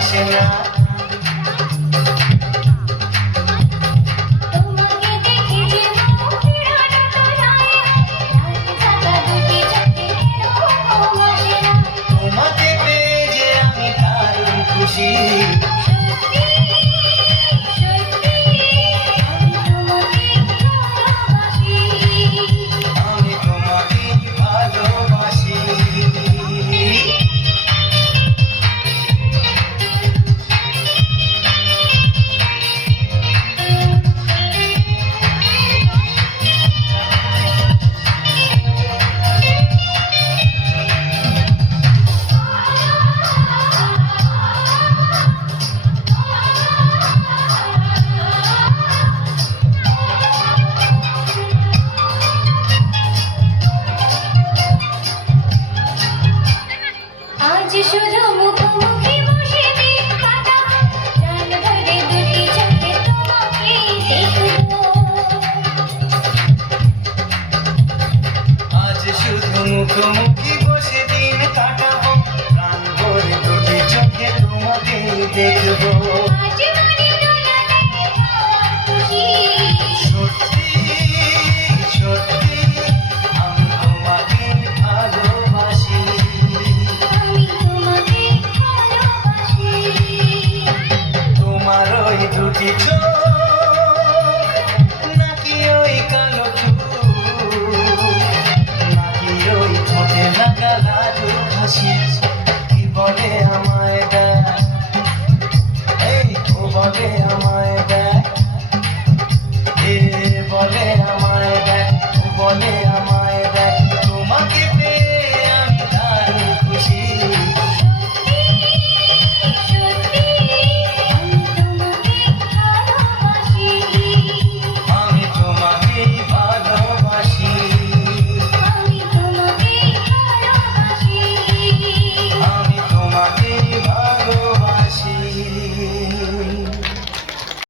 আসে না। তোমাকে পেয়ে যে আমি দারুণ খুশি। আমি তোমাকে ভালোবাসি। শুধু মুখোমুখি বসে দিন কাটা, জান ভরে দুটি চোখে তোমাকে দেখবো। আজ শুধু মুখোমুখি বসে দিন কাটাবো, প্রাণ ভরে দুটি চোখে তোমাকে দেখবো। আজ মনে দোলাতে আমার খুশি। সত্যি সত্যি আমি তোমাকে ভালোবাসি। আমি তোমাকে ভালোবাসি। তোমার ওই দুটি চোখ, নাকি ওই কালো চুল, নাকি ওই ঠোঁটে লাগা লাজুক হাসি।